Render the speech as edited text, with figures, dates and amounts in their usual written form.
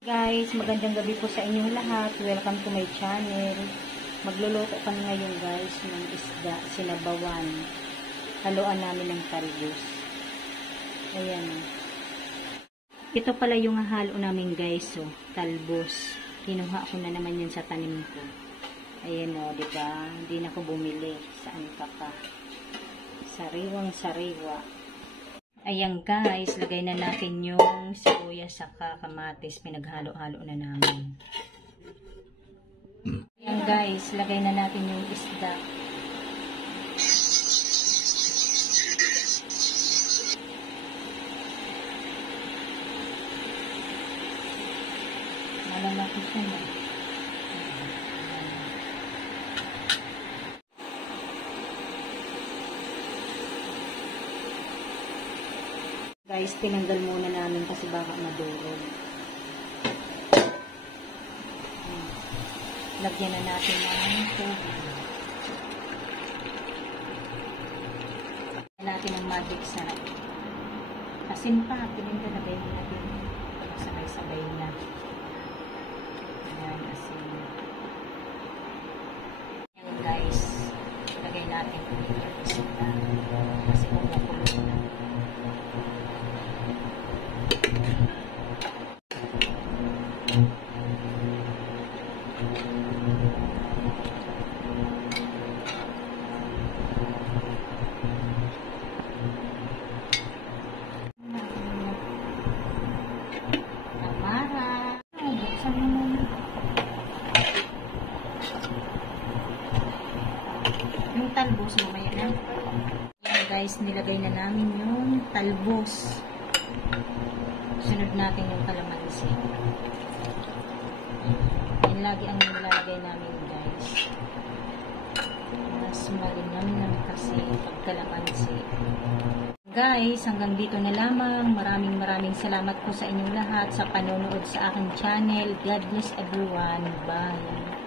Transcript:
Guys, magandang gabi po sa inyong lahat. Welcome to my channel. Magluluto kami ngayon guys ng isda, sinabawan. Haluan namin ng talbos. Ayan. Ito pala yung halo namin guys, oh, talbos. Kinuha ko na naman yun sa tanim ko. Ayan o, diba? Hindi na ko bumili. Saan pa pa? Sariwang sariwa. Ayan guys, lagay na natin yung sibuyas saka kamatis, pinaghalo-halo na namin. Ayan guys, lagay na natin yung isda. Malalaki siya na. Guys, tinanggal muna namin kasi baka madurog. Lagyan na natin ng tubig. Lagyan natin ng magic sarap. Asin pa, pinaglalagay natin. Sabay-sabay na. Ayan, asin. Ayan guys, lagay natin yung isda. Kasi kumukulo na. Yung talbos mamaya na. Ayan guys, nilagay na namin yung talbos. Sunod natin yung kalamansi. Yan lagi ang nilalagay namin guys. Mas malinam kasi pag kalamansi. Guys, hanggang dito na lamang. Maraming salamat po sa inyong lahat sa panonood sa aking channel. God bless everyone. Bye.